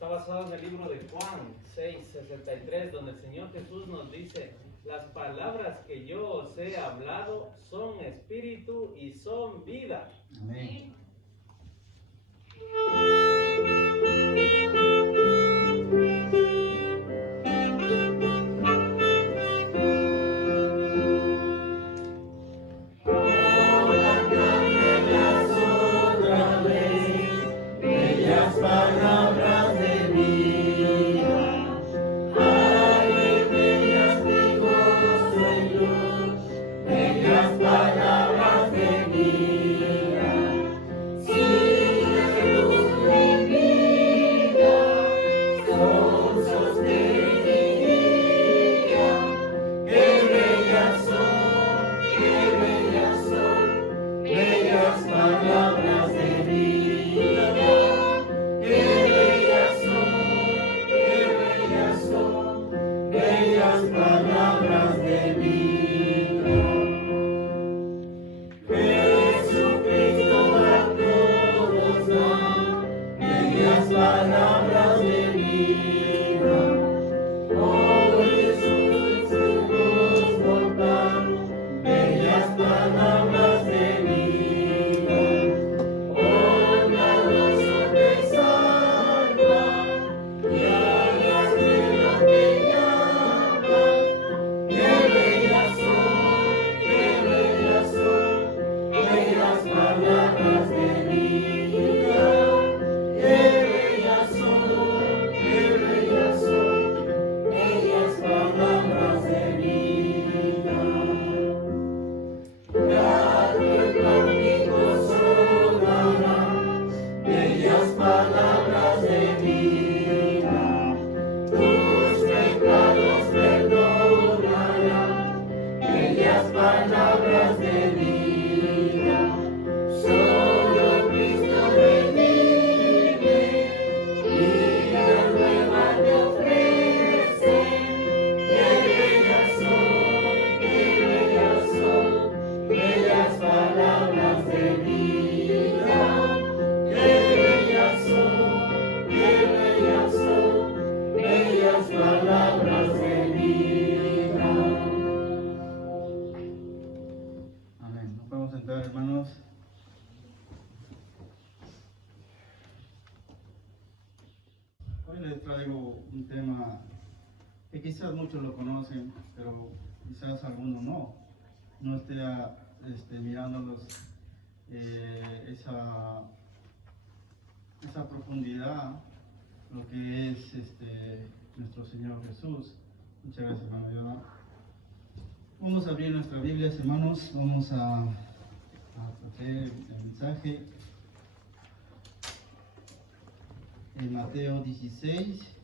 Está basado en el libro de Juan 6:63, donde el Señor Jesús nos dice: las palabras que yo os he hablado son espíritu y son vida. Amén. Hermanos, hoy les traigo un tema que quizás muchos lo conocen, pero quizás algunos no esté mirándolos esa profundidad, lo que es nuestro Señor Jesús. Muchas gracias, hermano Yoda. Vamos a abrir nuestras Biblias, hermanos. Vamos a hacer el mensaje en Mateo 16.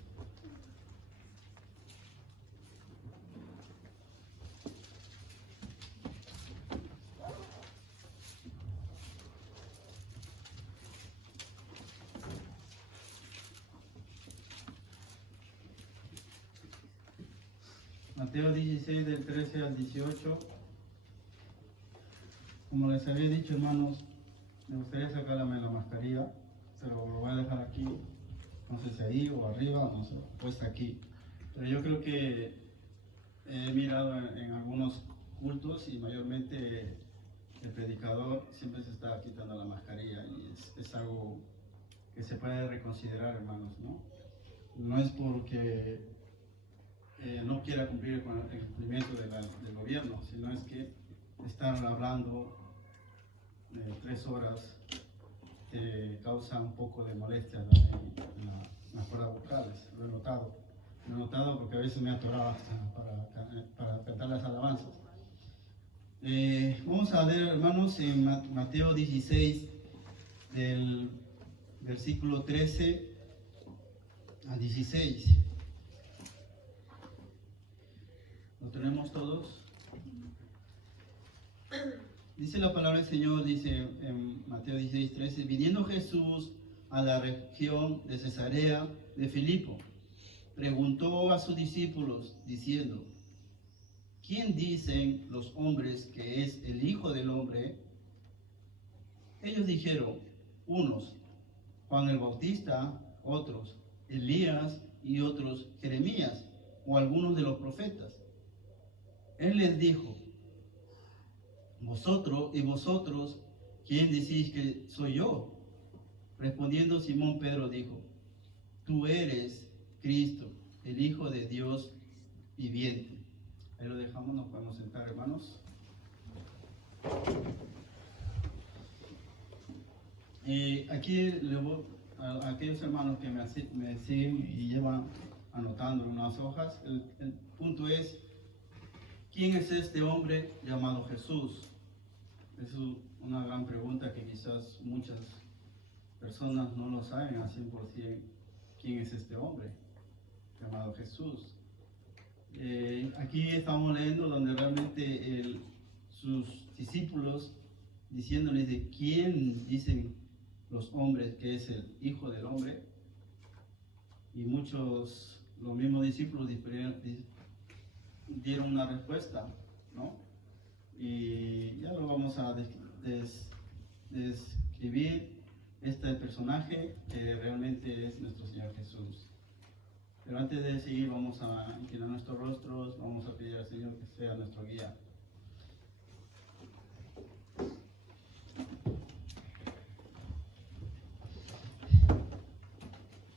Mateo 16 del 13 al 18. Como les había dicho, hermanos, me gustaría sacarme la mascarilla, pero lo voy a dejar aquí, no sé si ahí o arriba, no sé, puesta aquí. Pero yo creo que he mirado en algunos cultos y mayormente el predicador siempre se está quitando la mascarilla y es algo que se puede reconsiderar, hermanos, ¿no? No es porque no quiera cumplir con el cumplimiento del gobierno, sino es que estar hablando 3 horas causa un poco de molestia en las cuerdas vocales. Lo he notado porque a veces me atoraba para cantar las alabanzas. Vamos a leer, hermanos, en Mateo 16 del versículo 13 a 16. ¿Lo tenemos todos? Dice la palabra del Señor, dice en Mateo 16, 13, viniendo Jesús a la región de Cesarea de Filipo, preguntó a sus discípulos diciendo, ¿quién dicen los hombres que es el Hijo del Hombre? Ellos dijeron, unos, Juan el Bautista, otros, Elías y otros Jeremías o algunos de los profetas. Él les dijo: vosotros, ¿quién decís que soy yo? Respondiendo Simón Pedro dijo: tú eres Cristo, el Hijo de Dios viviente. Ahí lo dejamos, nos podemos sentar, hermanos. Aquí le voy a aquellos hermanos que me siguen y llevan anotando en unas hojas. El punto es: ¿quién es este hombre llamado Jesús? Es una gran pregunta que quizás muchas personas no lo saben al 100%. ¿Quién es este hombre llamado Jesús? Aquí estamos leyendo donde realmente sus discípulos diciéndoles de quién dicen los hombres que es el Hijo del Hombre, y muchos, los mismos discípulos dieron una respuesta, ¿no? Y ya lo vamos a describir este personaje que realmente es nuestro Señor Jesús. Pero antes de seguir, vamos a inclinar nuestros rostros, vamos a pedir al Señor que sea nuestro guía.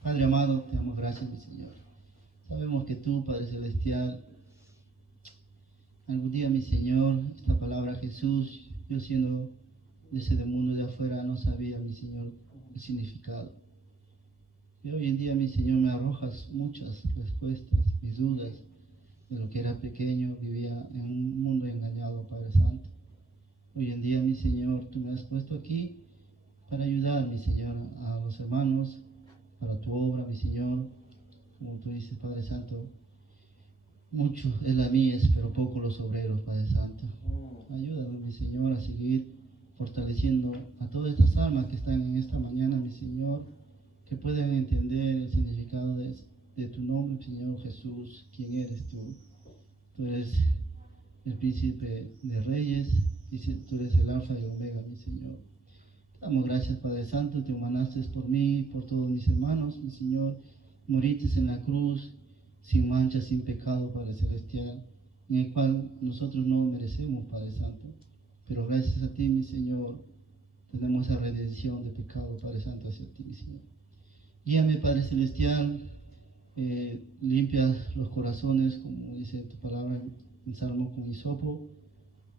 Padre amado, te damos gracias, mi Señor. Sabemos que tú, Padre Celestial, algún día, mi Señor, esta palabra Jesús, yo siendo de ese mundo de afuera, no sabía, mi Señor, el significado. Y hoy en día, mi Señor, me arrojas muchas respuestas, mis dudas, de lo que era pequeño, vivía en un mundo engañado, Padre Santo. Hoy en día, mi Señor, tú me has puesto aquí para ayudar, mi Señor, a los hermanos, para tu obra, mi Señor. Como tú dices, Padre Santo, mucho es la mies, pero poco los obreros, Padre Santo. Ayúdanos, mi Señor, a seguir fortaleciendo a todas estas almas que están en esta mañana, mi Señor, que puedan entender el significado de tu nombre, Señor Jesús. ¿Quién eres tú? Tú eres el príncipe de reyes, tú eres el alfa y omega, mi Señor. Te damos gracias, Padre Santo, te humanaste por mí, por todos mis hermanos, mi Señor. Moriste en la cruz, sin mancha, sin pecado, Padre Celestial, en el cual nosotros no merecemos, Padre Santo. Pero gracias a ti, mi Señor, tenemos esa redención de pecado, Padre Santo, hacia ti, mi Señor. Guíame, Padre Celestial, limpia los corazones, como dice tu palabra en Salmo, con hisopo,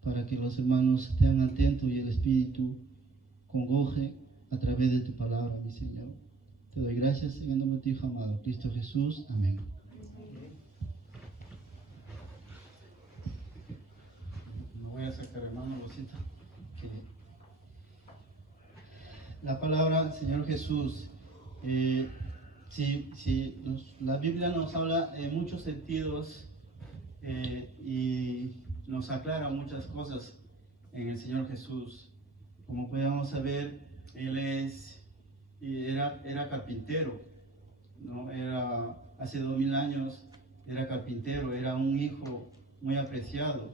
para que los hermanos estén atentos y el Espíritu congoje a través de tu palabra, mi Señor. Te doy gracias en el nombre de tu Hijo amado, Cristo Jesús. Amén. Me voy a sacar, hermano, lo siento. La palabra Señor Jesús, la Biblia nos habla en muchos sentidos y nos aclara muchas cosas en el Señor Jesús. Como podemos saber, Él era carpintero, ¿no? Hace 2000 años era carpintero, era un hijo muy apreciado.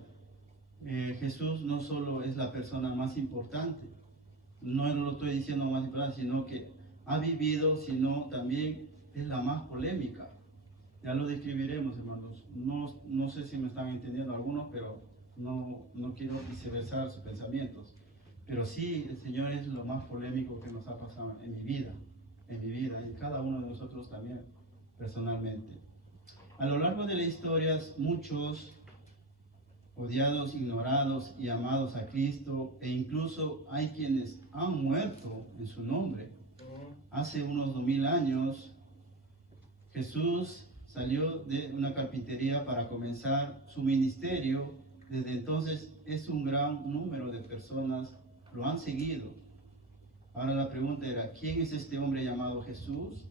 Jesús no solo es la persona más importante, no lo estoy diciendo más importante, sino que ha vivido, sino también es la más polémica. Ya lo describiremos, hermanos. No sé si me están entendiendo algunos, pero no quiero viceversar sus pensamientos. Pero sí, el Señor es lo más polémico que nos ha pasado en mi vida, y cada uno de nosotros también, personalmente. A lo largo de la historia, muchos odiados, ignorados y amados a Cristo, e incluso hay quienes han muerto en su nombre. Hace unos 2000 años, Jesús salió de una carpintería para comenzar su ministerio. Desde entonces es un gran número de personas lo han seguido. Ahora la pregunta era, ¿quién es este hombre llamado Jesús?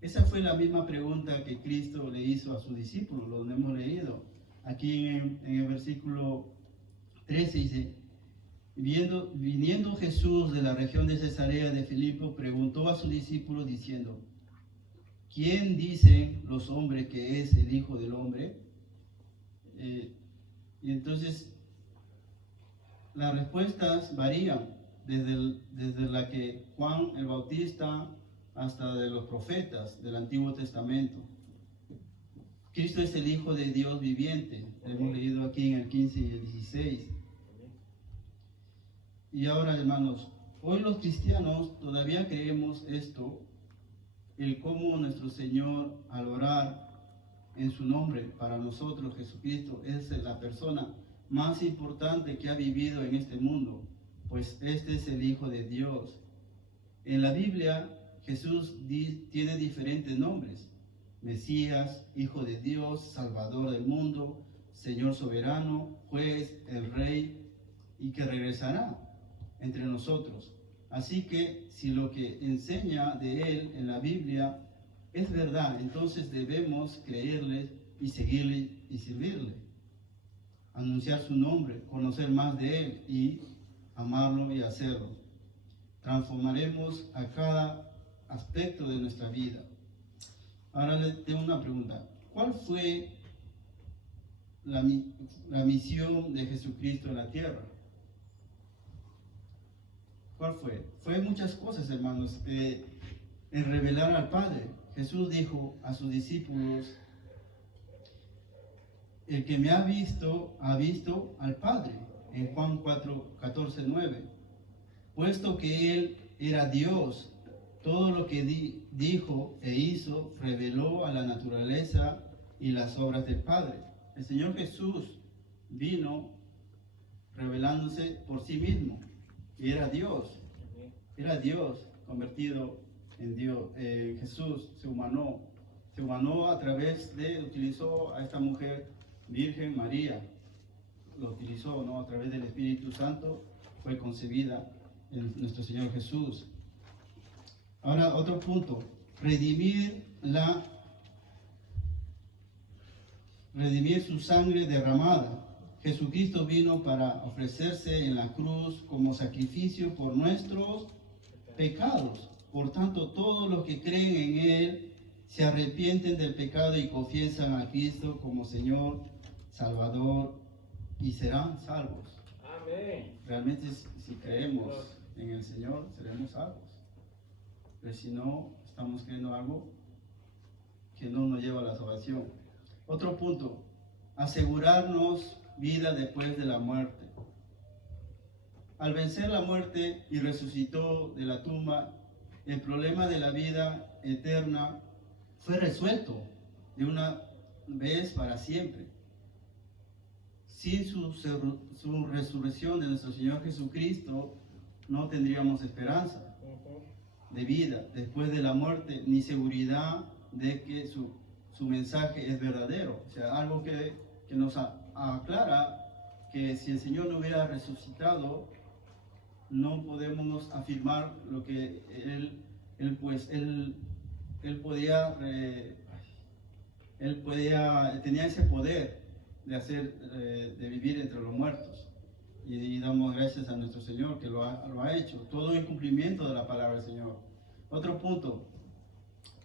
Esa fue la misma pregunta que Cristo le hizo a sus discípulos, lo hemos leído. Aquí en el versículo 13 dice: viniendo Jesús de la región de Cesarea de Filipo, preguntó a sus discípulos diciendo: ¿quién dicen los hombres que es el Hijo del Hombre? Y entonces las respuestas varían, desde la que Juan el Bautista hasta de los profetas del Antiguo Testamento. Cristo es el Hijo de Dios viviente. Hemos leído aquí en el 15 y el 16. Y ahora, hermanos, hoy los cristianos todavía creemos esto, el cómo nuestro Señor, al orar en su nombre para nosotros, Jesucristo, es la persona más importante que ha vivido en este mundo, pues este es el Hijo de Dios. En la Biblia, Jesús tiene diferentes nombres: Mesías, Hijo de Dios, Salvador del mundo, Señor soberano, Juez, el Rey, y que regresará entre nosotros. Así que si lo que enseña de Él en la Biblia es verdad, entonces debemos creerle y seguirle y servirle, anunciar su nombre, conocer más de Él y amarlo y hacerlo. Transformaremos a cada aspecto de nuestra vida. Ahora le tengo una pregunta. ¿Cuál fue la misión de Jesucristo en la tierra? ¿Cuál fue? Fue muchas cosas, hermanos, en revelar al Padre. Jesús dijo a sus discípulos: el que me ha visto al Padre, en Juan 14:9. Puesto que Él era Dios, todo lo que dijo e hizo reveló a la naturaleza y las obras del Padre. El Señor Jesús vino revelándose por sí mismo, y era Dios convertido en Dios. Jesús se humanó a través utilizó a esta mujer Virgen María, lo utilizó, ¿no? A través del Espíritu Santo fue concebida en nuestro Señor Jesús. Ahora, otro punto: redimir su sangre derramada. Jesucristo vino para ofrecerse en la cruz como sacrificio por nuestros pecados. Por tanto, todos los que creen en Él se arrepienten del pecado y confiesan a Cristo como Señor, Salvador, y serán salvos. Amén. Realmente, si creemos en el Señor, seremos salvos. Pero si no, estamos creyendo algo que no nos lleva a la salvación. Otro punto: asegurarnos vida después de la muerte. Al vencer la muerte y resucitó de la tumba, el problema de la vida eterna fue resuelto de una vez para siempre. Sin su resurrección de nuestro Señor Jesucristo, no tendríamos esperanza de vida después de la muerte, ni seguridad de que su mensaje es verdadero. O sea, algo que nos aclara que si el Señor no hubiera resucitado, no podemos afirmar lo que él tenía ese poder de vivir entre los muertos. Y damos gracias a nuestro Señor que lo ha hecho, todo en cumplimiento de la palabra del Señor. Otro punto: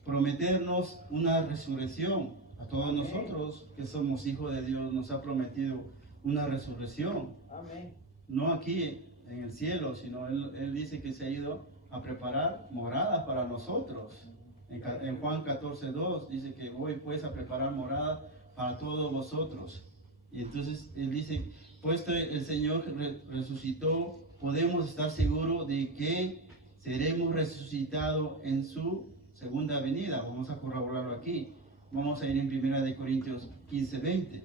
prometernos una resurrección. A todos nosotros que somos hijos de Dios nos ha prometido una resurrección. Amén. No aquí en el cielo, sino Él dice que se ha ido a preparar moradas para nosotros. En Juan 14:2 dice que voy pues a preparar moradas para todos vosotros. Y entonces Él dice: puesto el Señor resucitó, podemos estar seguros de que seremos resucitados en su segunda venida. Vamos a corroborarlo aquí. Vamos a ir en 1 Corintios 15:20.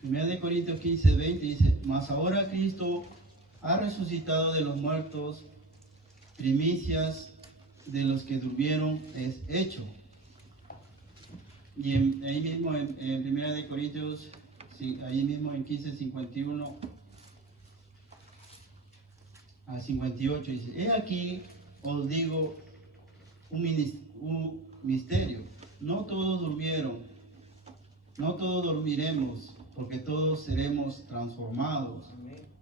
Primera de Corintios 15:20 dice: mas ahora Cristo ha resucitado de los muertos, primicias de los que durmieron es hecho. Y ahí mismo en Primera de Corintios, ahí mismo en 15:51 a 58 dice: he aquí os digo un misterio, no todos durmieron, no todos dormiremos, porque todos seremos transformados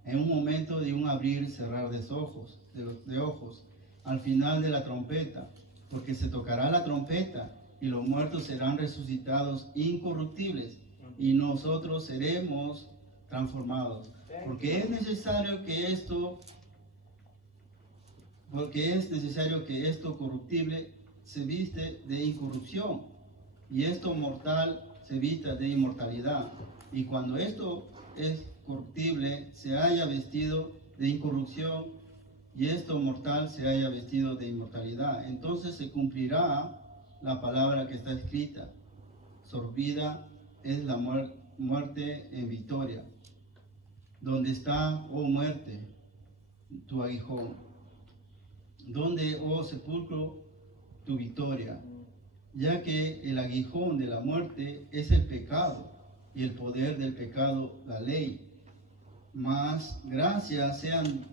en un momento de un abrir y cerrar de ojos, al final de la trompeta, porque se tocará la trompeta y los muertos serán resucitados incorruptibles y nosotros seremos transformados. Porque es necesario que esto corruptible se viste de incorrupción y esto mortal se vista de inmortalidad. Y cuando esto es corruptible se haya vestido de incorrupción y esto mortal se haya vestido de inmortalidad, entonces se cumplirá la palabra que está escrita: sorbida es la muerte en victoria. ¿Dónde está, oh muerte, tu aguijón? ¿Dónde, oh sepulcro, tu victoria? Ya que el aguijón de la muerte es el pecado, y el poder del pecado la ley. Mas gracias sean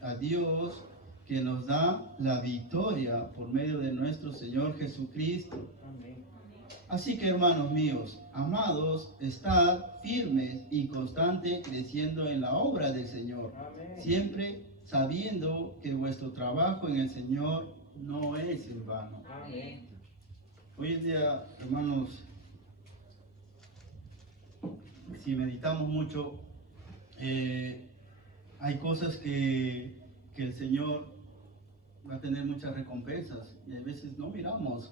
a Dios que nos da la victoria por medio de nuestro Señor Jesucristo. Amén. Así que, hermanos míos, amados, estad firmes y constantes creciendo en la obra del Señor, Amén. siempre sabiendo que vuestro trabajo en el Señor no es en vano. Amén. Hoy en día, hermanos, si meditamos mucho, hay cosas que el Señor va a tener muchas recompensas y a veces no miramos.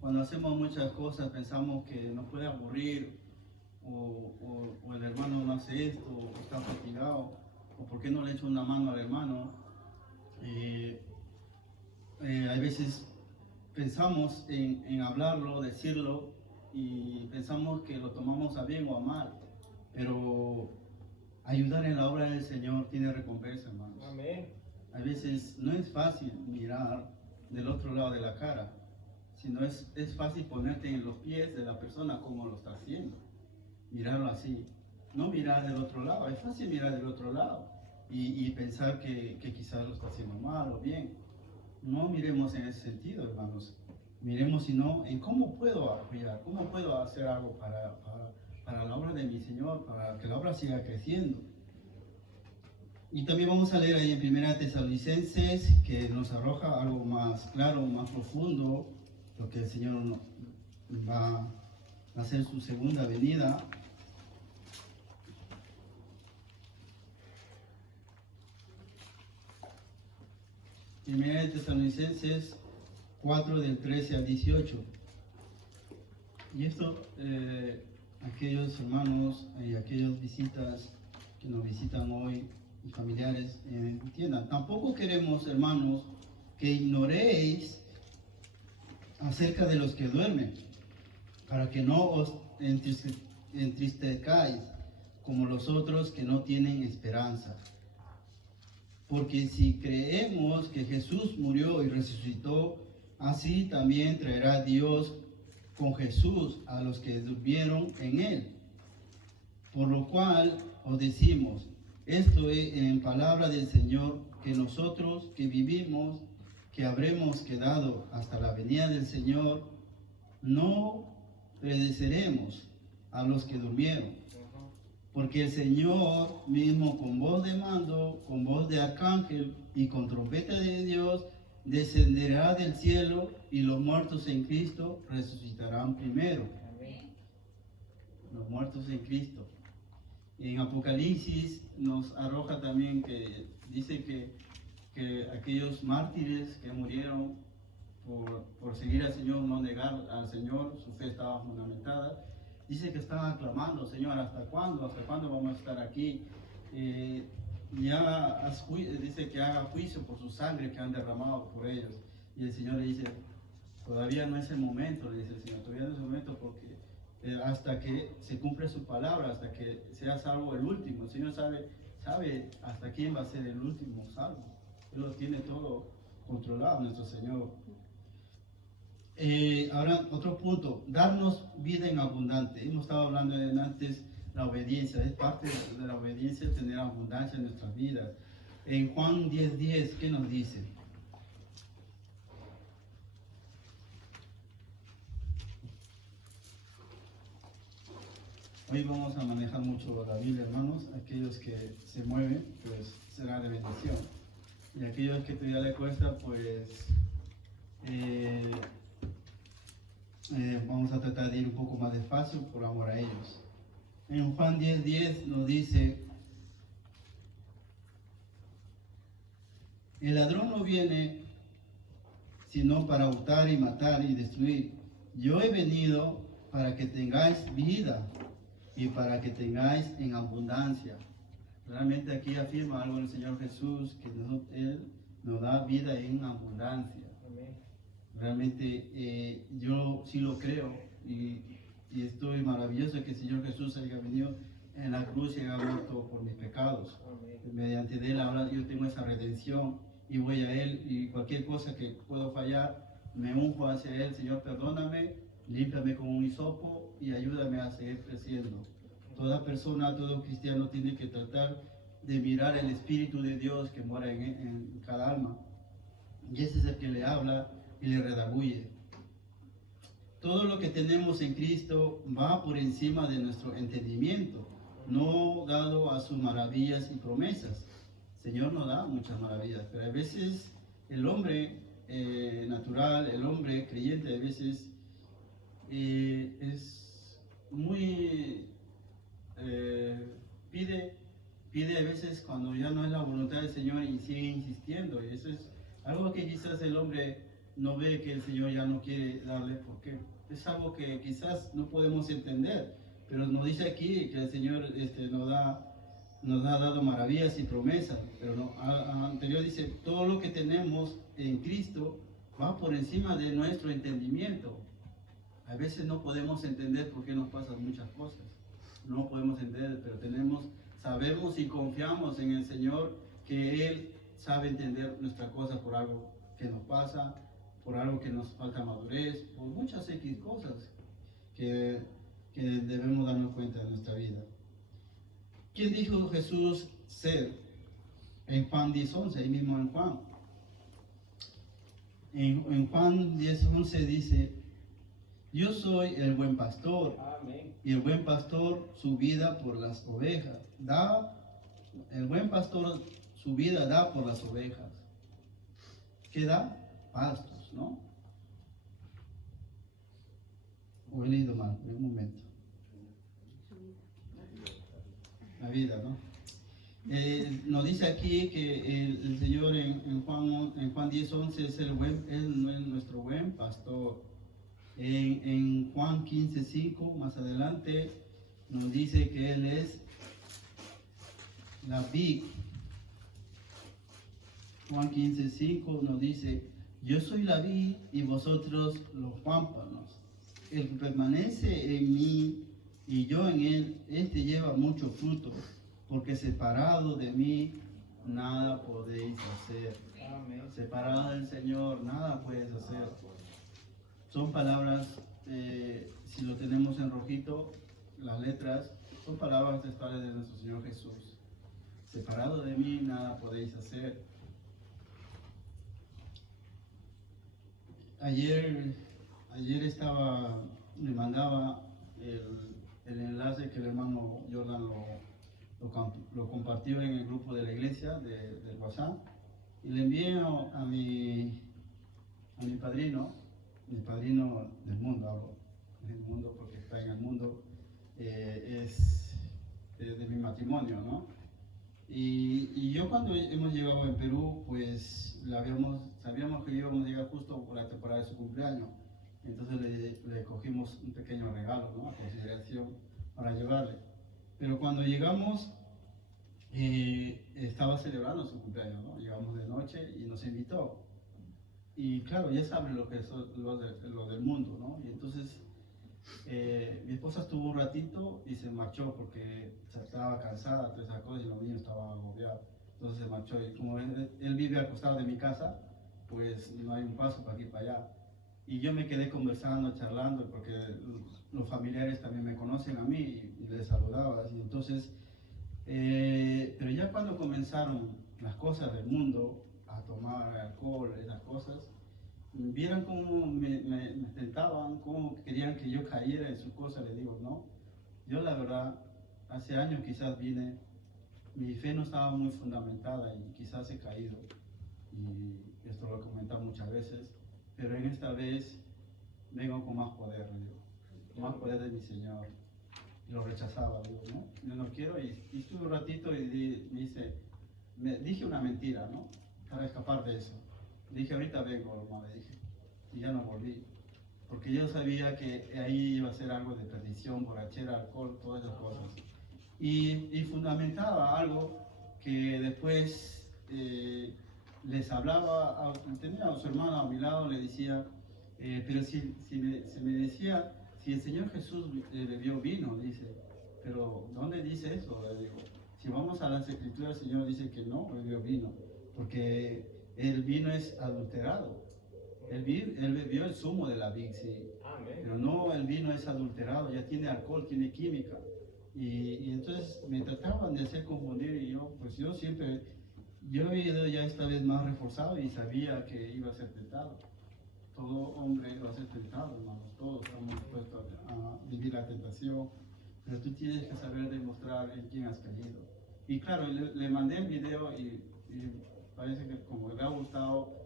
Cuando hacemos muchas cosas pensamos que nos puede aburrir o el hermano no hace esto, o está fatigado, o por qué no le echo una mano al hermano. A veces pensamos en hablarlo, decirlo, y pensamos que lo tomamos a bien o a mal, pero ayudar en la obra del Señor tiene recompensa, hermanos. Amén. A veces no es fácil mirar del otro lado de la cara, sino es fácil ponerte en los pies de la persona como lo está haciendo, mirarlo así, no mirar del otro lado. Es fácil mirar del otro lado y pensar que quizás lo está haciendo mal o bien. No miremos en ese sentido, hermanos. Miremos sino en cómo puedo apoyar, cómo puedo hacer algo para la obra de mi Señor, para que la obra siga creciendo. Y también vamos a leer ahí en 1 Tesalonicenses, que nos arroja algo más claro, más profundo, lo que el Señor va a hacer en su segunda venida. Primera de Tesalonicenses 4 del 13 al 18. Y esto, aquellos hermanos y aquellas visitas que nos visitan hoy y familiares entiendan. Tampoco queremos, hermanos, que ignoréis acerca de los que duermen, para que no os entristezcáis como los otros que no tienen esperanza. Porque si creemos que Jesús murió y resucitó, así también traerá Dios con Jesús a los que durmieron en él. Por lo cual os decimos, esto es en palabra del Señor, que nosotros que vivimos, que habremos quedado hasta la venida del Señor, no precederemos a los que durmieron. Porque el Señor mismo, con voz de mando, con voz de arcángel y con trompeta de Dios, descenderá del cielo, y los muertos en Cristo resucitarán primero. Amén. Los muertos en Cristo. En Apocalipsis nos arroja también que dice que aquellos mártires que murieron por seguir al Señor, no negar al Señor, su fe estaba fundamentada. Dice que estaban aclamando, Señor, ¿hasta cuándo? ¿Hasta cuándo vamos a estar aquí? Dice que haga juicio por su sangre que han derramado por ellos. Y el Señor le dice, todavía no es el momento, le dice el Señor, todavía no es el momento, porque hasta que se cumple su palabra, hasta que sea salvo el último. El Señor sabe hasta quién va a ser el último salvo. Él lo tiene todo controlado, nuestro Señor. Ahora, otro punto, darnos vida en abundante. Hemos estado hablando antes, la obediencia, es parte de la obediencia tener abundancia en nuestras vidas. En Juan 10:10, ¿qué nos dice? Hoy vamos a manejar mucho la Biblia, hermanos. Aquellos que se mueven, pues será de bendición. Y aquellos que todavía le cuesta, pues eh, vamos a tratar de ir un poco más despacio por amor a ellos. En Juan 10:10 nos dice: el ladrón no viene sino para hurtar y matar y destruir. Yo he venido para que tengáis vida y para que tengáis en abundancia. Realmente aquí afirma algo el Señor Jesús, que Él nos da vida en abundancia. Amén. Realmente yo sí lo creo y estoy maravilloso que el Señor Jesús haya venido en la cruz y haya muerto por mis pecados. Amén. Mediante de Él ahora yo tengo esa redención y voy a Él, y cualquier cosa que puedo fallar, me unjo hacia Él. Señor, perdóname, límpiame con un hisopo y ayúdame a seguir creciendo. Toda persona, todo cristiano tiene que tratar de mirar el Espíritu de Dios que mora en cada alma. Y ese es el que le habla y le redarguye. Todo lo que tenemos en Cristo va por encima de nuestro entendimiento, no dado a sus maravillas y promesas. El Señor nos da muchas maravillas, pero a veces el hombre natural, el hombre creyente, a veces es muy... pide a veces cuando ya no es la voluntad del Señor y sigue insistiendo. Y eso es algo que quizás el hombre no ve que el Señor ya no quiere darle, porque es algo que quizás no podemos entender. Pero nos dice aquí que el Señor nos ha dado maravillas y promesas. Pero anterior dice, todo lo que tenemos en Cristo va por encima de nuestro entendimiento. A veces no podemos entender por qué nos pasan muchas cosas. No podemos entender, pero sabemos y confiamos en el Señor, que Él sabe entender nuestras cosas por algo que nos pasa, por algo que nos falta madurez, por muchas X cosas que debemos darnos cuenta de nuestra vida. ¿Quién dijo Jesús ser? En Juan 10:11, ahí mismo en Juan. En Juan 10:11 dice: yo soy el buen pastor. Amén. Y el buen pastor su vida por las ovejas. El buen pastor su vida da por las ovejas. ¿Qué da? Pastos, ¿no? O he leído mal, en un momento. La vida, ¿no? Nos dice aquí que el Señor en Juan 10:11 Él es nuestro buen pastor. En Juan 15:5, más adelante, nos dice que Él es la vid. Juan 15:5 nos dice: yo soy la vid y vosotros los pámpanos. El que permanece en mí y yo en él, este lleva mucho fruto, porque separado de mí nada podéis hacer. Amén. Separado del Señor nada puedes hacer. Son palabras, si lo tenemos en rojito, las letras, son palabras textuales de nuestro Señor Jesús. Separado de mí nada podéis hacer. Ayer me mandaba el enlace que el hermano Jordan lo compartió en el grupo de la iglesia del WhatsApp, y le envié a mi padrino del mundo, hablo del mundo porque está en el mundo, es de mi matrimonio, ¿no? Y yo cuando hemos llegado en Perú, pues sabíamos que íbamos a llegar justo por la temporada de su cumpleaños. Entonces le cogimos un pequeño regalo, ¿no?, a consideración para llevarle. Pero cuando llegamos, estaba celebrando su cumpleaños, ¿no? Llegamos de noche y nos invitó. Y claro, ya saben lo que es lo del mundo, ¿no? Y entonces mi esposa estuvo un ratito y se marchó porque estaba cansada, todas esas cosas, y los niños estaban agobiados. Entonces se marchó, y como él vive al costado de mi casa, pues no hay un paso para aquí y para allá. Y yo me quedé conversando, charlando, porque los familiares también me conocen a mí y les saludaba. Y entonces, pero ya cuando comenzaron las cosas del mundo, a tomar alcohol, esas cosas, vieran cómo me tentaban, cómo querían que yo cayera en sus cosas. Les digo, no, yo la verdad, hace años quizás vine, mi fe no estaba muy fundamentada y quizás he caído, y esto lo he comentado muchas veces, pero en esta vez vengo con más poder, le digo, con más poder de mi Señor. Y lo rechazaba, digo, no, yo no quiero, y estuve un ratito y dije una mentira, ¿no? Para escapar de eso. Dije, ahorita vengo, hermano, le dije, y ya no volví. Porque yo sabía que ahí iba a ser algo de perdición, borrachera, alcohol, todas esas cosas. Y fundamentaba algo que después les hablaba, tenía a su hermano a mi lado, le decía, pero se me decía, si el Señor Jesús bebió vino, dice, pero ¿dónde dice eso? Le digo, si vamos a las Escrituras, el Señor dice que no bebió vino, porque el vino es adulterado. Él bebió el zumo de la vid, sí. Amén. Pero no, el vino es adulterado, ya tiene alcohol, tiene química. Y entonces me trataban de hacer confundir y yo siempre, yo he ido ya esta vez más reforzado y sabía que iba a ser tentado. Todo hombre va a ser tentado, hermanos, todos estamos dispuestos a vivir la tentación, pero tú tienes que saber demostrar en quién has caído. Y claro, le mandé el video y parece que como le ha gustado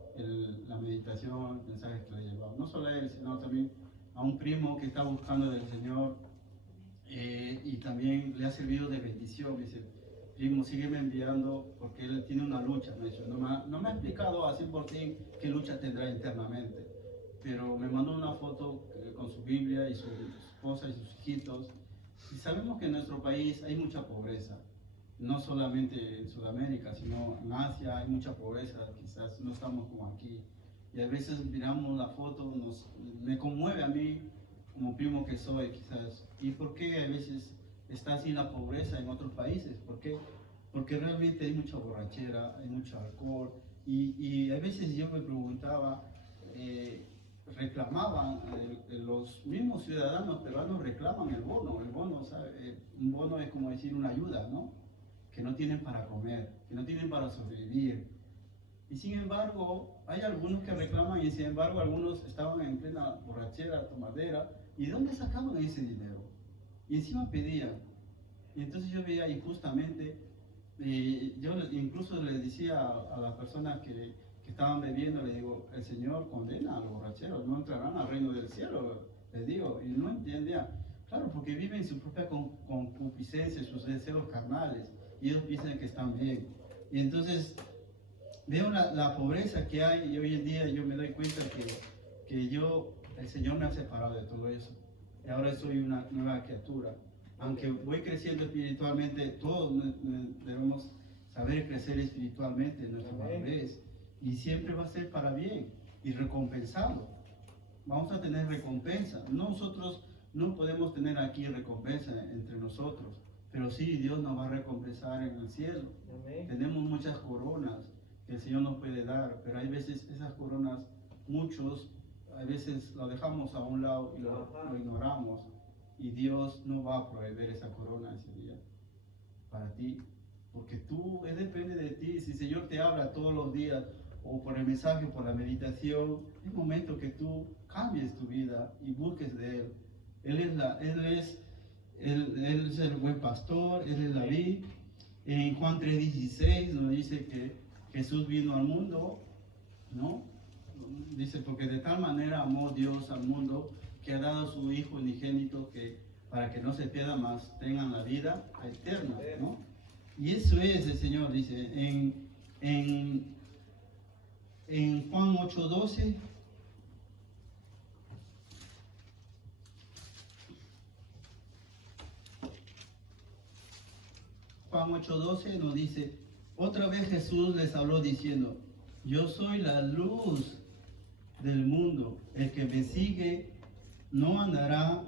la meditación, el mensaje que le he llevado. No solo a él, sino también a un primo que está buscando del Señor y también le ha servido de bendición. Me dice, primo, sígueme enviando porque él tiene una lucha. Me dice, no me ha explicado así por ti qué lucha tendrá internamente, pero me mandó una foto con su Biblia y su esposa y sus hijitos. Y sabemos que en nuestro país hay mucha pobreza. No solamente en Sudamérica, sino en Asia hay mucha pobreza, quizás no estamos como aquí. Y a veces miramos la foto, me conmueve a mí, como primo que soy, quizás. ¿Y por qué a veces está así la pobreza en otros países? ¿Por qué? Porque realmente hay mucha borrachera, hay mucho alcohol. Y a veces yo me preguntaba, reclamaban, los mismos ciudadanos peruanos reclaman el bono. El bono, ¿sabe? Un bono es como decir una ayuda, ¿no? Que no tienen para comer, que no tienen para sobrevivir. Y sin embargo, hay algunos que reclaman y sin embargo algunos estaban en plena borrachera, tomadera. ¿Y de dónde sacaban ese dinero? Y encima pedían. Y entonces yo veía injustamente, yo incluso le decía a las personas que estaban bebiendo, le digo, el Señor condena a los borracheros, no entrarán al reino del cielo, les digo, y no entendía. Claro, porque viven su propia concupiscencia, sus deseos carnales. Y ellos piensan que están bien. Y entonces veo la pobreza que hay y hoy en día yo me doy cuenta que el Señor me ha separado de todo eso. Y ahora soy una nueva criatura. Aunque voy creciendo espiritualmente, todos debemos saber crecer espiritualmente en nuestra madurez. Y siempre va a ser para bien y recompensado. Vamos a tener recompensa. Nosotros no podemos tener aquí recompensa entre nosotros. Pero sí, Dios nos va a recompensar en el cielo. Amén. Tenemos muchas coronas que el Señor nos puede dar, pero hay veces esas coronas, a veces lo dejamos a un lado y lo ignoramos. Y Dios no va a proveer esa corona ese día para ti, porque depende de ti. Si el Señor te habla todos los días, o por el mensaje, por la meditación, es momento que tú cambies tu vida y busques de Él. Él es el buen pastor, Él es la vid. En Juan 3:16 nos dice que Jesús vino al mundo, ¿no? Dice, porque de tal manera amó Dios al mundo que ha dado a su Hijo unigénito para que no se pierda más, tengan la vida eterna, ¿no? Y eso es el Señor, dice, en Juan 8:12. Juan 8:12 nos dice, otra vez Jesús les habló diciendo, yo soy la luz del mundo, el que me sigue no andará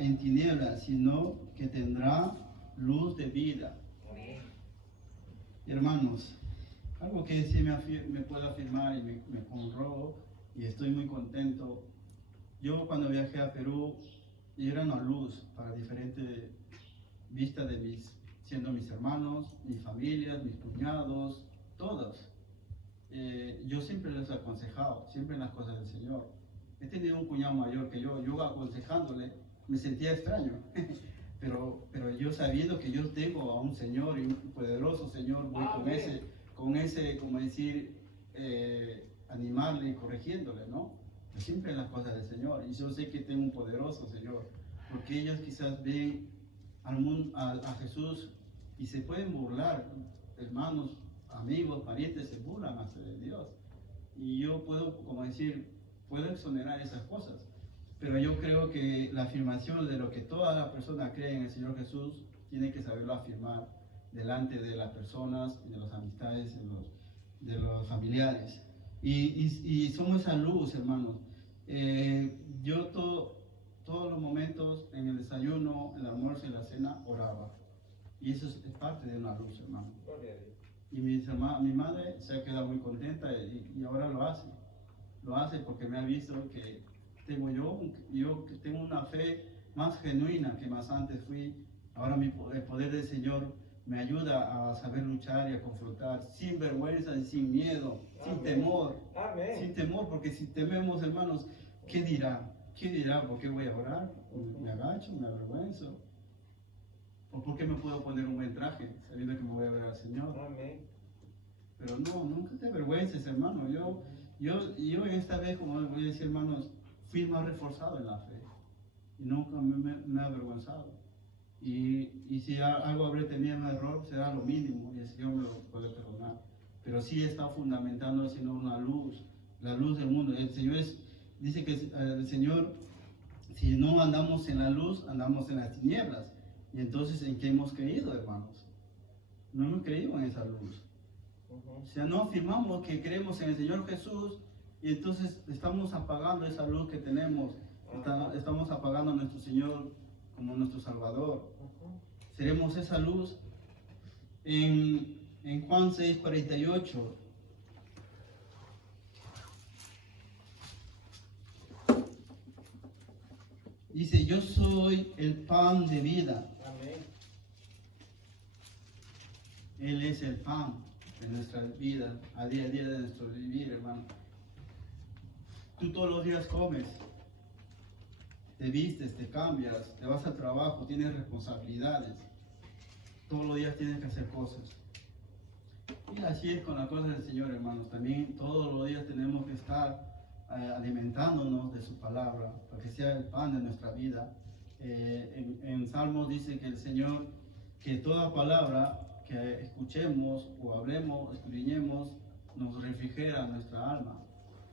en tinieblas, sino que tendrá luz de vida. Hermanos, algo que sí me puedo afirmar y me honró y estoy muy contento. Yo cuando viajé a Perú, yo era una luz para diferentes vistas siendo mis hermanos, mis familias, mis cuñados, todos. Yo siempre les he aconsejado, siempre en las cosas del Señor. He tenido un cuñado mayor que yo aconsejándole, me sentía extraño, pero yo sabiendo que yo tengo a un Señor y un poderoso Señor, voy con ese, como decir, animarle y corrigiéndole, ¿no? Pero siempre en las cosas del Señor. Y yo sé que tengo un poderoso Señor, porque ellos quizás ven al mundo, a Jesús y se pueden burlar, hermanos, amigos, parientes se burlan hasta de Dios. Y yo puedo, como decir, puedo exonerar esas cosas. Pero yo creo que la afirmación de lo que toda la persona cree en el Señor Jesús, tiene que saberlo afirmar delante de las personas, de las amistades, de los familiares. Y somos esa luz, hermanos. Yo todos los momentos, en el desayuno, en el almuerzo y la cena, oraba. Y eso es parte de una luz, hermano. Y mi madre se ha quedado muy contenta y ahora lo hace. Lo hace porque me ha visto que yo tengo una fe más genuina que más antes fui. Ahora el poder del Señor me ayuda a saber luchar y a confrontar sin vergüenza y sin miedo, sin temor. Amén. Sin temor, porque si tememos, hermanos, ¿qué dirá? ¿Qué dirá? ¿Por qué voy a orar? ¿Me agacho? ¿Me avergüenzo? ¿O por qué me puedo poner un buen traje sabiendo que me voy a ver al Señor? Amén. Pero no, nunca te avergüences, hermano. Yo esta vez, como voy a decir, hermanos, fui más reforzado en la fe. Y nunca me he avergonzado. Y si algo habré tenido un error, será lo mínimo y el Señor me lo puede perdonar. Pero sí está fundamentando, sino una luz, la luz del mundo. El Señor dice que el Señor, si no andamos en la luz, andamos en las tinieblas. Y entonces, ¿en qué hemos creído, hermanos? No hemos creído en esa luz. O sea, no afirmamos que creemos en el Señor Jesús y entonces estamos apagando esa luz que tenemos. Estamos apagando a nuestro Señor como nuestro Salvador. Seremos esa luz. En Juan 6:48 dice: yo soy el pan de vida. Amén. Él es el pan de nuestra vida, a día de nuestro vivir, hermano. Tú todos los días comes, te vistes, te cambias, te vas al trabajo, tienes responsabilidades. Todos los días tienes que hacer cosas. Y así es con las cosas del Señor, hermanos. También todos los días tenemos que estar alimentándonos de su palabra, para que sea el pan de nuestra vida. En Salmos dice que el Señor, que toda palabra que escuchemos o hablemos, escudriñemos, nos refrigera nuestra alma.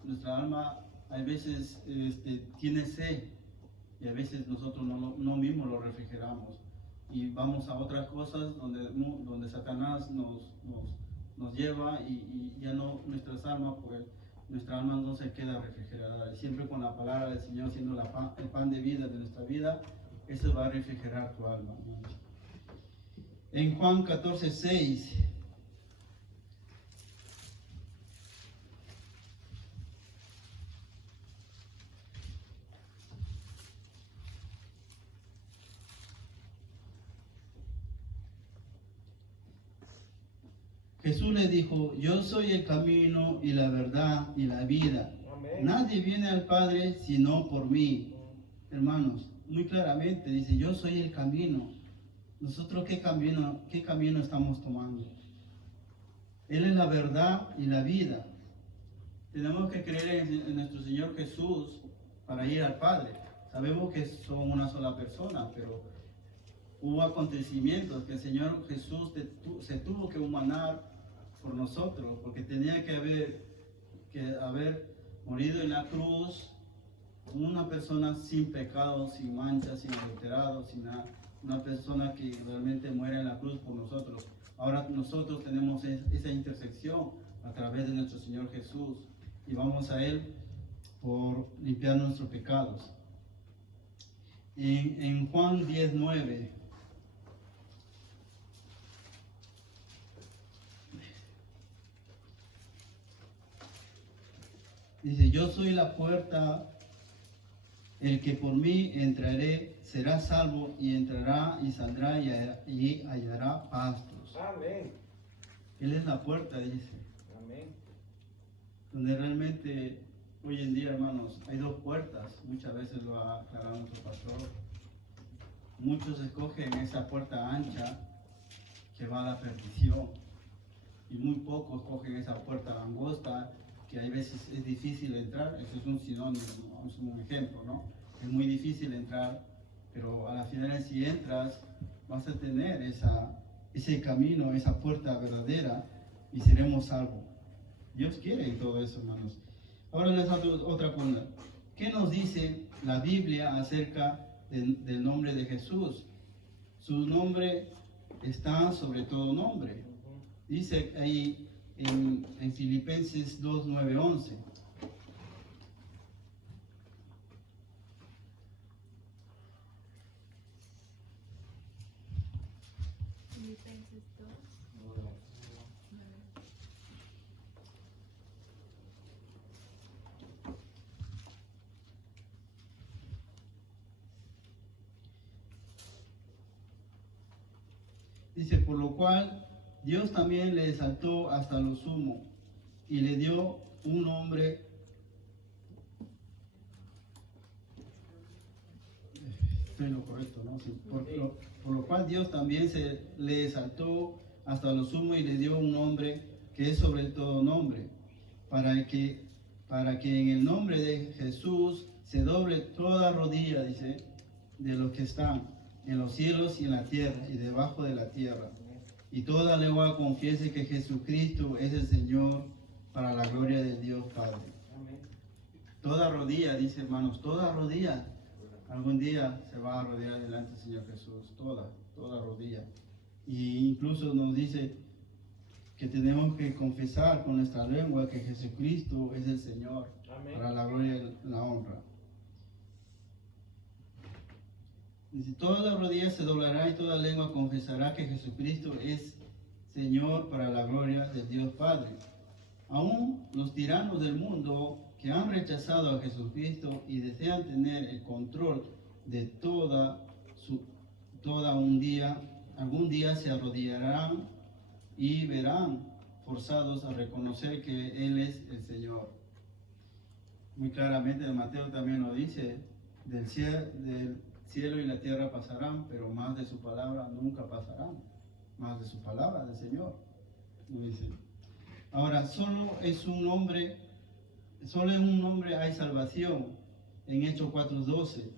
Nuestra alma a veces tiene sed y a veces nosotros no mismos lo refrigeramos y vamos a otras cosas donde Satanás nos lleva y ya no nuestras almas, pues nuestra alma no se queda refrigerada. Y siempre con la palabra del Señor siendo el pan de vida de nuestra vida, eso va a refrigerar tu alma. En Juan 14:6 Jesús le dijo: yo soy el camino y la verdad y la vida. Amén. Nadie viene al Padre sino por mí. Hermanos, muy claramente dice: yo soy el camino. Nosotros, ¿qué camino estamos tomando? Él es la verdad y la vida. Tenemos que creer en nuestro Señor Jesús para ir al Padre. Sabemos que son una sola persona, pero hubo acontecimientos que el Señor Jesús se tuvo que humanar por nosotros, porque tenía que haber morido en la cruz como una persona sin pecado, sin mancha, sin adulterado, sin nada. Una persona que realmente muere en la cruz por nosotros. Ahora nosotros tenemos esa intersección a través de nuestro Señor Jesús y vamos a Él por limpiar nuestros pecados. En Juan 10:9 dice: yo soy la puerta, el que por mí entraré será salvo, y entrará y saldrá y hallará pastos. Amén. Él es la puerta, dice. Amén. Donde realmente hoy en día, hermanos, hay dos puertas. Muchas veces lo ha aclarado nuestro pastor. Muchos escogen esa puerta ancha que va a la perdición. y muy pocos cogen esa puerta angosta, que hay veces es difícil entrar. Eso es un sinónimo, ¿no? Es un ejemplo, ¿no? Es muy difícil entrar, pero a la final si entras, vas a tener ese camino, esa puerta verdadera, y seremos salvos. Dios quiere todo eso, hermanos. Ahora les hago otra pregunta. ¿Qué nos dice la Biblia acerca del nombre de Jesús? Su nombre está sobre todo nombre. Dice ahí en Filipenses 2, 9, 11. Filipenses 2. Dice, por lo cual Dios también le exaltó hasta lo sumo y le dio un nombre. Estoy en lo correcto, ¿no? Sí, por lo cual Dios también le exaltó hasta lo sumo y le dio un nombre que es sobre todo nombre, para que en el nombre de Jesús se doble toda rodilla, dice, de los que están en los cielos y en la tierra y debajo de la tierra, y toda lengua confiese que Jesucristo es el Señor, para la gloria de Dios Padre. Amén. Toda rodilla, dice, hermanos, toda rodilla algún día se va a rodear delante del Señor Jesús, toda rodilla. Y incluso nos dice que tenemos que confesar con nuestra lengua que Jesucristo es el Señor. Amén. Para la gloria y la honra. Dice, toda rodilla se doblará y toda lengua confesará que Jesucristo es Señor, para la gloria de Dios Padre. Aún los tiranos del mundo que han rechazado a Jesucristo y desean tener el control de algún día se arrodillarán y verán forzados a reconocer que Él es el Señor. Muy claramente Mateo también lo dice, del cielo y la tierra pasarán, pero más de su palabra nunca pasarán, más de su palabra del Señor. Lo dice. Ahora, solo en un nombre hay salvación, en Hechos 4:12.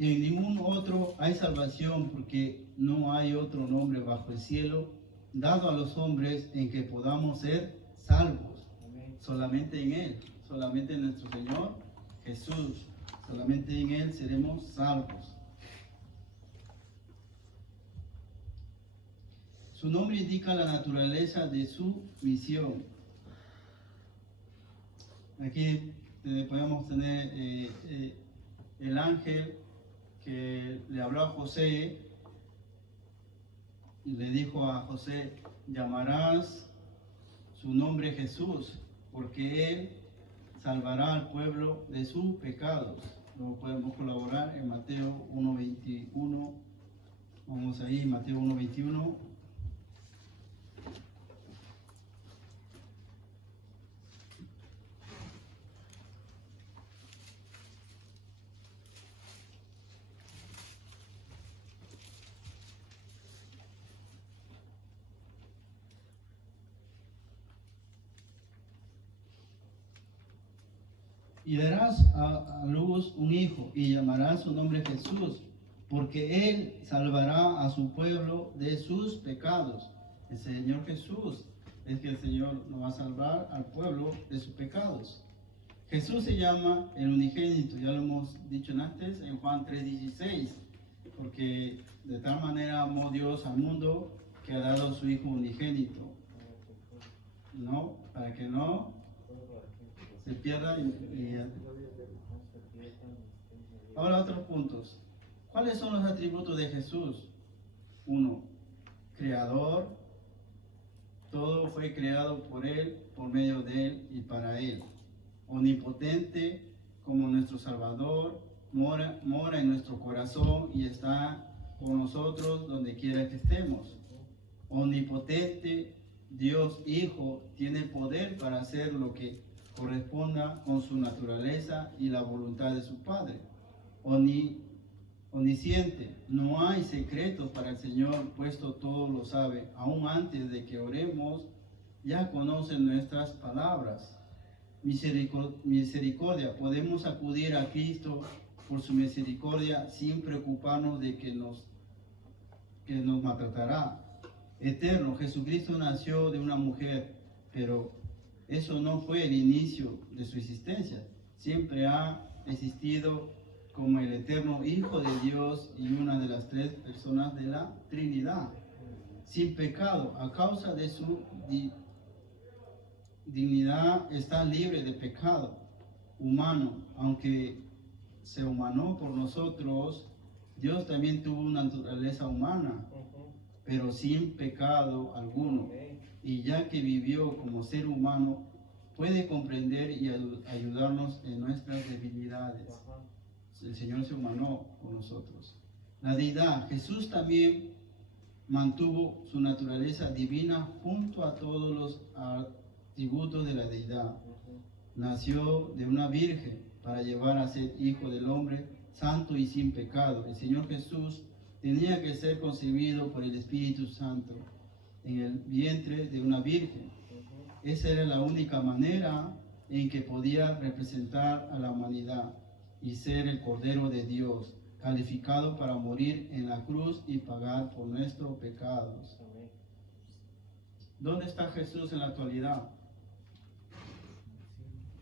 Y en ningún otro hay salvación, porque no hay otro nombre bajo el cielo dado a los hombres en que podamos ser salvos. Amén. Solamente en Él, solamente en nuestro Señor Jesús, solamente en Él seremos salvos. Su nombre indica la naturaleza de su misión. Aquí podemos tener el ángel que le habló a José y le dijo a José, llamarás su nombre Jesús, porque Él salvará al pueblo de sus pecados. Luego podemos colaborar en Mateo 1:21. Vamos ahí, Mateo 1:21. Y darás a luz un hijo y llamarás su nombre Jesús, porque Él salvará a su pueblo de sus pecados. El Señor Jesús es que el Señor nos va a salvar al pueblo de sus pecados. Jesús se llama el unigénito, ya lo hemos dicho antes en Juan 3:16, porque de tal manera amó Dios al mundo que ha dado a su Hijo unigénito, ¿no? Para que no se pierda Ahora otros puntos. ¿Cuáles son los atributos de Jesús? 1. Creador. Todo fue creado por Él, por medio de Él y para Él. Omnipotente, como nuestro Salvador, mora en nuestro corazón y está por nosotros donde quiera que estemos. Omnipotente, Dios Hijo, tiene poder para hacer lo que corresponda con su naturaleza y la voluntad de su Padre. Omnisciente, no hay secretos para el Señor, puesto todo lo sabe. Aún antes de que oremos, ya conoce nuestras palabras. Misericordia, podemos acudir a Cristo por su misericordia sin preocuparnos de que nos maltratará. Eterno, Jesucristo nació de una mujer, pero eso no fue el inicio de su existencia. Siempre ha existido como el eterno Hijo de Dios y una de las tres personas de la Trinidad, sin pecado. A causa de su dignidad está libre de pecado humano. Aunque se humanó por nosotros, Dios también tuvo una naturaleza humana, pero sin pecado alguno. Y ya que vivió como ser humano, puede comprender y ayudarnos en nuestras debilidades. El Señor se humanó con nosotros. La deidad, Jesús también mantuvo su naturaleza divina junto a todos los atributos de la deidad. Nació de una virgen para llevar a ser hijo del hombre, santo y sin pecado. El Señor Jesús tenía que ser concebido por el Espíritu Santo en el vientre de una virgen. Esa era la única manera en que podía representar a la humanidad y ser el Cordero de Dios, calificado para morir en la cruz y pagar por nuestros pecados. ¿Dónde está Jesús en la actualidad?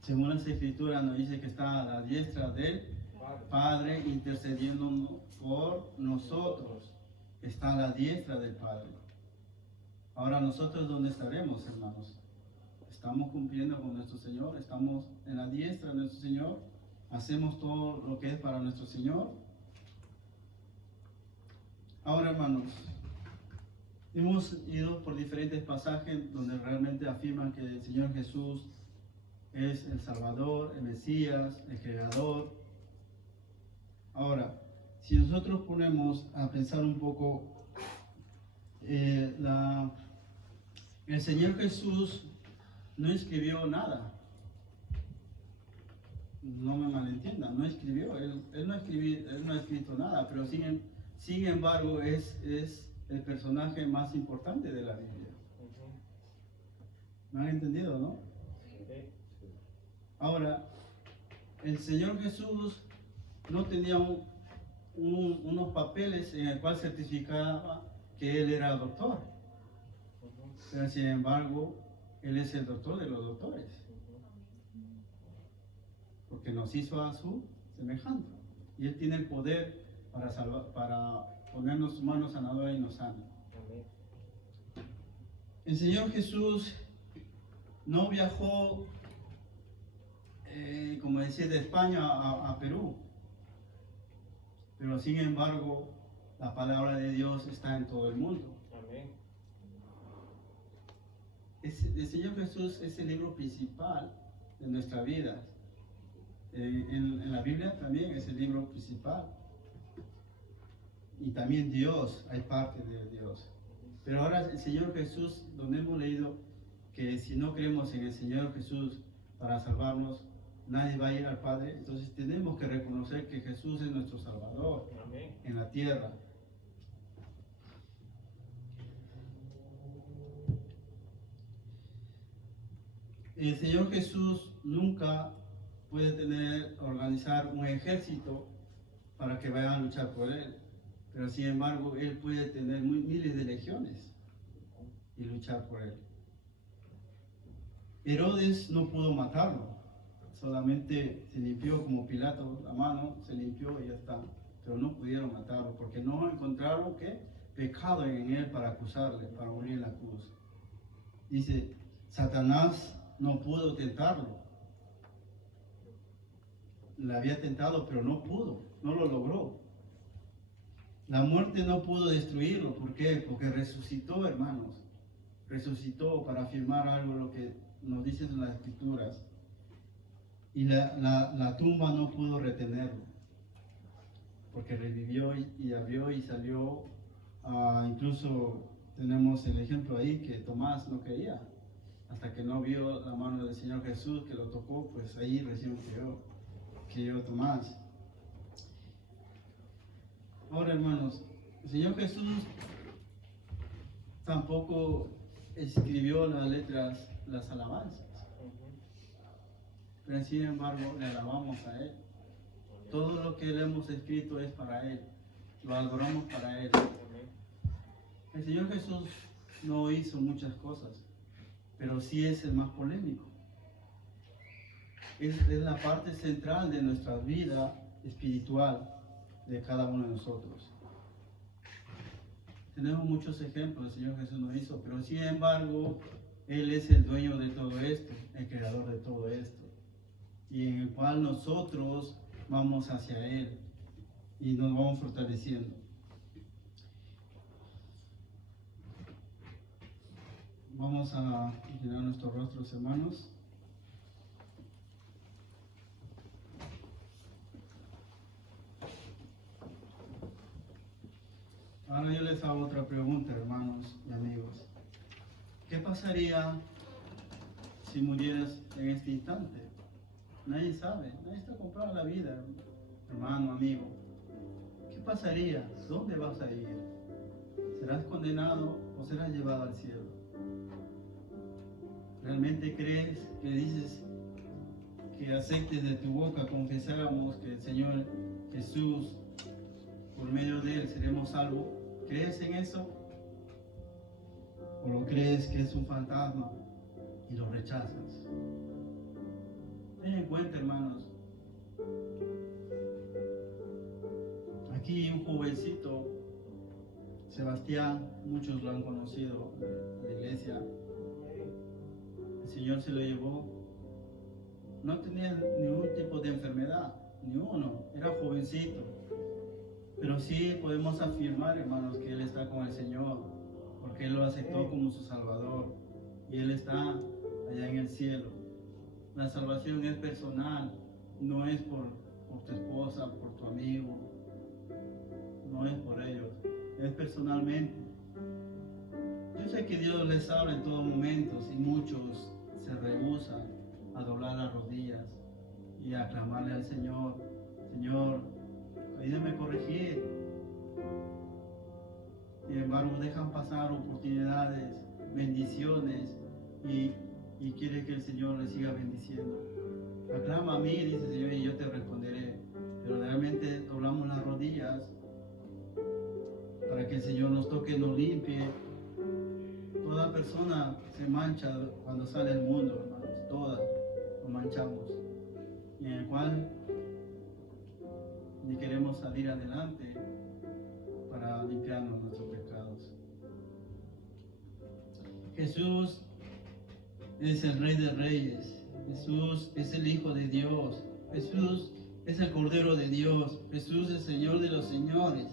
Según las Escrituras nos dice que está a la diestra del Padre intercediendo por nosotros. Está a la diestra del Padre. Ahora, ¿nosotros dónde estaremos, hermanos? ¿Estamos cumpliendo con nuestro Señor? ¿Estamos en la diestra de nuestro Señor? ¿Hacemos todo lo que es para nuestro Señor? Ahora, hermanos, hemos ido por diferentes pasajes donde realmente afirman que el Señor Jesús es el Salvador, el Mesías, el Creador. Ahora, si nosotros ponemos a pensar un poco, el Señor Jesús no escribió nada. No me malentiendan, no escribió, él no ha escrito nada, pero sin embargo es el personaje más importante de la Biblia. ¿Me han entendido, no? Ahora, el Señor Jesús no tenía unos papeles en el cual certificaba que Él era doctor, pero sin embargo, Él es el doctor de los doctores, porque nos hizo a su semejanza y Él tiene el poder para salvar, para ponernos su mano sanadora y nos sana. El Señor Jesús no viajó, como decía, de España a Perú, pero sin embargo la palabra de Dios está en todo el mundo. El Señor Jesús es el libro principal de nuestra vida. En la Biblia también es el libro principal. Y también Dios, hay parte de Dios. Pero ahora el Señor Jesús, donde hemos leído que si no creemos en el Señor Jesús para salvarnos, nadie va a ir al Padre. Entonces tenemos que reconocer que Jesús es nuestro Salvador en la tierra. El Señor Jesús nunca puede organizar un ejército para que vayan a luchar por Él. Pero sin embargo, Él puede tener miles de legiones y luchar por Él. Herodes no pudo matarlo. Solamente se limpió como Pilato la mano, se limpió y ya está. Pero no pudieron matarlo porque no encontraron pecado en Él para acusarle, para morir en la cruz. Dice, Satanás no pudo tentarlo. Le había tentado, pero no pudo, no lo logró. La muerte no pudo destruirlo. ¿Por qué? Porque resucitó, hermanos. Resucitó para afirmar algo de lo que nos dicen en las Escrituras. Y la tumba no pudo retenerlo. porque revivió y abrió y salió. Incluso tenemos el ejemplo ahí que Tomás no creía, hasta que no vio la mano del Señor Jesús que lo tocó, pues ahí recién creyó Tomás. Ahora, hermanos, el Señor Jesús tampoco escribió las letras, las alabanzas, pero sin embargo le alabamos a Él. Todo lo que le hemos escrito es para Él, lo adoramos para Él. El Señor Jesús no hizo muchas cosas, pero sí es el más polémico. Es la parte central de nuestra vida espiritual de cada uno de nosotros. Tenemos muchos ejemplos, el Señor Jesús no hizo, pero sin embargo, Él es el dueño de todo esto, el creador de todo esto, y en el cual nosotros vamos hacia Él y nos vamos fortaleciendo. Vamos a inclinar nuestros rostros, hermanos. Ahora yo les hago otra pregunta, hermanos y amigos. ¿Qué pasaría si murieras en este instante? Nadie sabe, nadie está comprando la vida, hermano, amigo. ¿Qué pasaría? ¿Dónde vas a ir? ¿Serás condenado o serás llevado al cielo? ¿Realmente crees que dices que aceptes de tu boca, confesáramos que el Señor Jesús, por medio de Él, seremos salvos? ¿Crees en eso? ¿O lo crees que es un fantasma y lo rechazas? Ten en cuenta, hermanos, aquí un jovencito, Sebastián, muchos lo han conocido en la iglesia. El Señor se lo llevó. No tenía ningún tipo de enfermedad, ni uno, era jovencito. Pero sí podemos afirmar, hermanos, que Él está con el Señor, porque Él lo aceptó como su Salvador y Él está allá en el cielo. La salvación es personal, no es por tu esposa, por tu amigo, no es por ellos, es personalmente. Yo sé que Dios les habla en todo momento y muchos se rehúsan a doblar las rodillas y a clamarle al Señor: Señor, ayúdame a corregir. Sin embargo, dejan pasar oportunidades, bendiciones y quiere que el Señor les siga bendiciendo. Aclama a mí, dice el Señor, y yo te responderé. Pero realmente doblamos las rodillas para que el Señor nos toque, nos limpie. Toda persona se mancha cuando sale al mundo, hermanos, todas nos manchamos. Y en el cual ni queremos salir adelante para limpiarnos nuestros pecados. Jesús es el Rey de Reyes, Jesús es el Hijo de Dios, Jesús es el Cordero de Dios, Jesús es el Señor de los señores,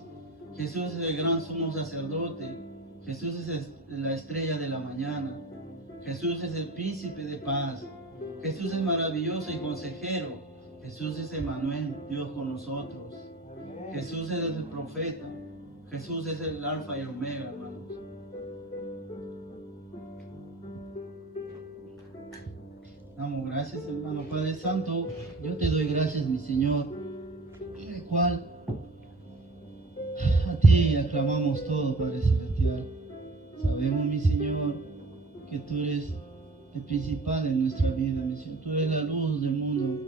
Jesús es el gran sumo sacerdote, Jesús es la estrella de la mañana, Jesús es el príncipe de paz, Jesús es maravilloso y consejero, Jesús es Emmanuel, Dios con nosotros, Jesús es el profeta, Jesús es el alfa y el omega, hermanos. Damos gracias, hermano Padre Santo. Yo te doy gracias, mi Señor, en el cual a ti aclamamos todo, Padre Celestial. Sabemos, mi Señor, que tú eres el principal en nuestra vida, mi Señor. Tú eres la luz del mundo,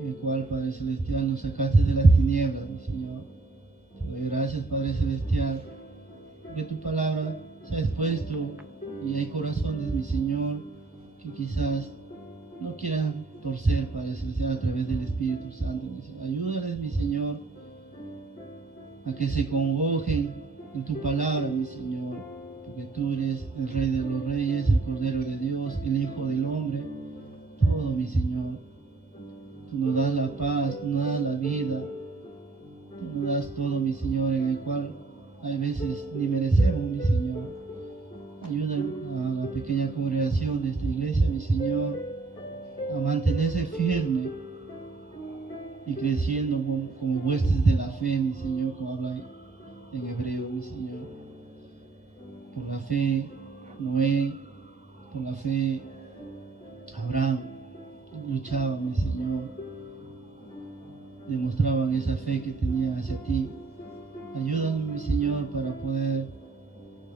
en el cual, Padre Celestial, nos sacaste de las tinieblas, mi Señor. Te doy gracias, Padre Celestial, que tu palabra se ha expuesto y hay corazones, mi Señor, que quizás no quieran torcer, Padre Celestial, a través del Espíritu Santo, mi Señor. Ayúdales, mi Señor, a que se congojen en tu palabra, mi Señor, porque tú eres el Rey de los Reyes, el Cordero de Dios, el Hijo del Hombre, todo, mi Señor. Tú nos das la paz, tú nos das la vida, tú nos das todo, mi Señor, en el cual hay veces ni merecemos, mi Señor. Ayuda a la pequeña congregación de esta iglesia, mi Señor, a mantenerse firme y creciendo como huestes de la fe, mi Señor, como habla en hebreo, mi Señor. Por la fe, Noé, por la fe, Abraham, luchaba, mi Señor, demostraban esa fe que tenían hacia ti. Ayúdanos, mi Señor, para poder,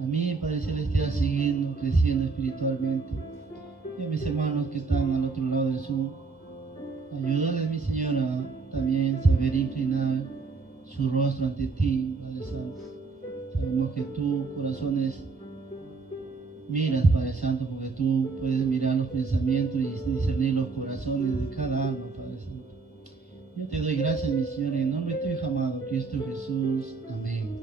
a mí, Padre Celestial, siguiendo, creciendo espiritualmente. Y a mis hermanos que están al otro lado del Zoom, ayúdales, mi Señor, a también saber inclinar su rostro ante ti, Padre Santo. Sabemos que tú, corazones, miras, Padre Santo, porque tú puedes mirar los pensamientos y discernir los corazones de cada alma, Padre Santo. Yo te doy gracias, mi Señor, en el nombre de tu Hijo amado, Cristo Jesús. Amén.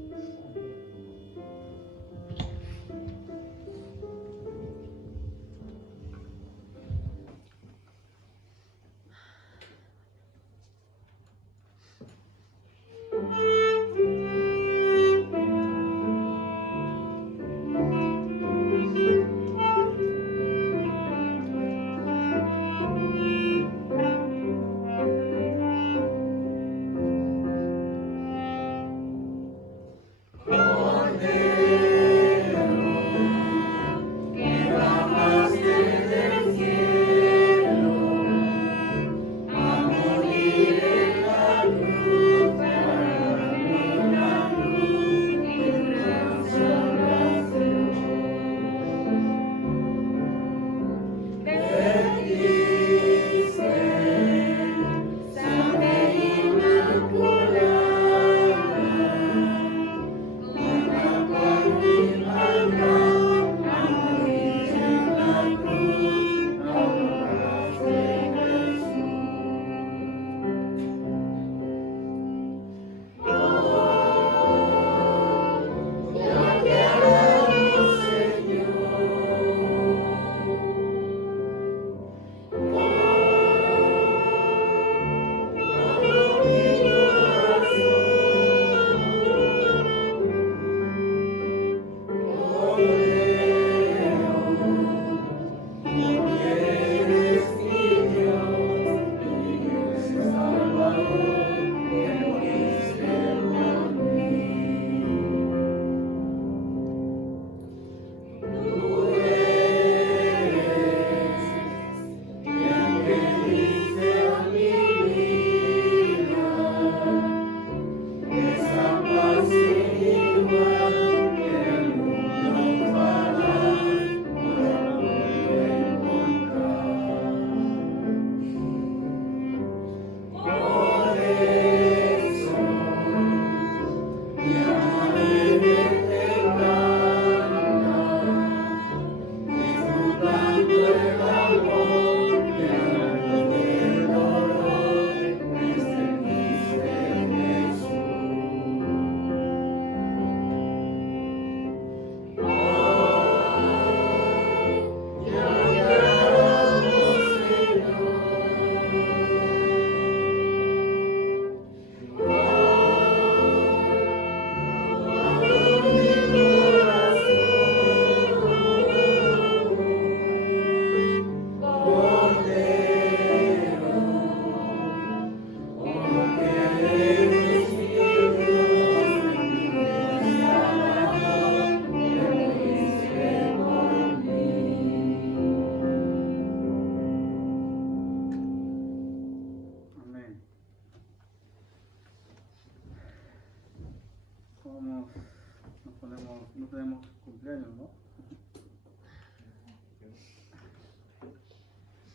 No tenemos cumpleaños, ¿no?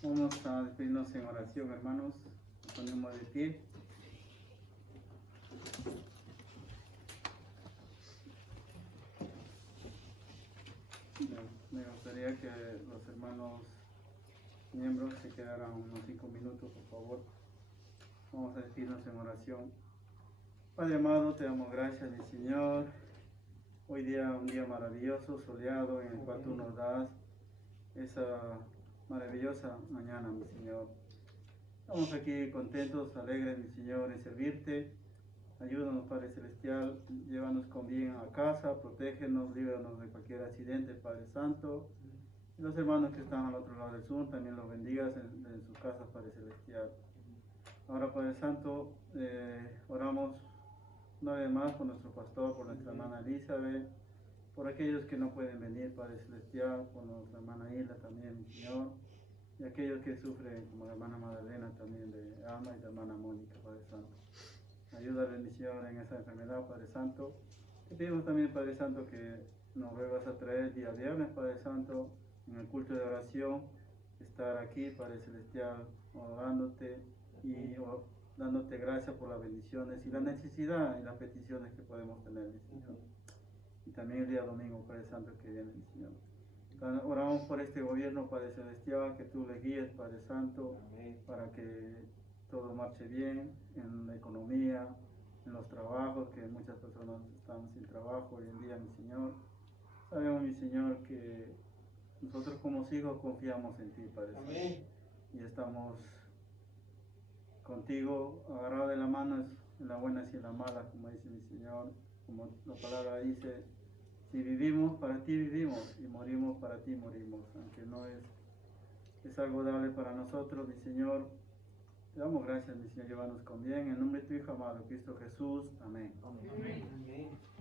Vamos a despedirnos en oración, hermanos. Nos ponemos de pie. Me gustaría que los hermanos miembros se quedaran unos 5 minutos, por favor. Vamos a despedirnos en oración. Padre amado, te damos gracias, mi Señor. Hoy día, un día maravilloso, soleado, en el cual tú nos das esa maravillosa mañana, mi Señor. Estamos aquí contentos, alegres, mi Señor, en servirte. Ayúdanos, Padre Celestial, llévanos con bien a casa, protégenos, líbranos de cualquier accidente, Padre Santo. Y los hermanos que están al otro lado del Zoom, también los bendigas en sus casas, Padre Celestial. Ahora, Padre Santo, oramos una vez más por nuestro pastor, por nuestra hermana Elizabeth, por aquellos que no pueden venir, Padre Celestial, por nuestra hermana Hilda también, mi Señor, y aquellos que sufren, como la hermana Magdalena también de Alma y la hermana Mónica, Padre Santo. Ayúdale, mi Señor, en esa enfermedad, Padre Santo. Te pedimos también, Padre Santo, que nos vuelvas a traer día viernes, Padre Santo, en el culto de oración, estar aquí, Padre Celestial, orándote y dándote gracias por las bendiciones y la necesidad y las peticiones que podemos tener, mi Señor. Y también el día domingo, Padre Santo, que viene, mi Señor. Oramos por este gobierno, Padre Celestial, que tú le guíes, Padre Santo, para que todo marche bien en la economía, en los trabajos, que muchas personas están sin trabajo hoy en día, mi Señor. Sabemos, mi Señor, que nosotros como hijos confiamos en ti, Padre Santo. Y estamos contigo, agarrados de la mano en las buenas y en las malas, como dice mi Señor, como la palabra dice, si vivimos, para ti vivimos, y morimos, para ti morimos, aunque no es algo dable para nosotros, mi Señor. Te damos gracias, mi Señor, llévanos con bien, en nombre de tu Hijo amado, Cristo Jesús, amén. Amén. Amén.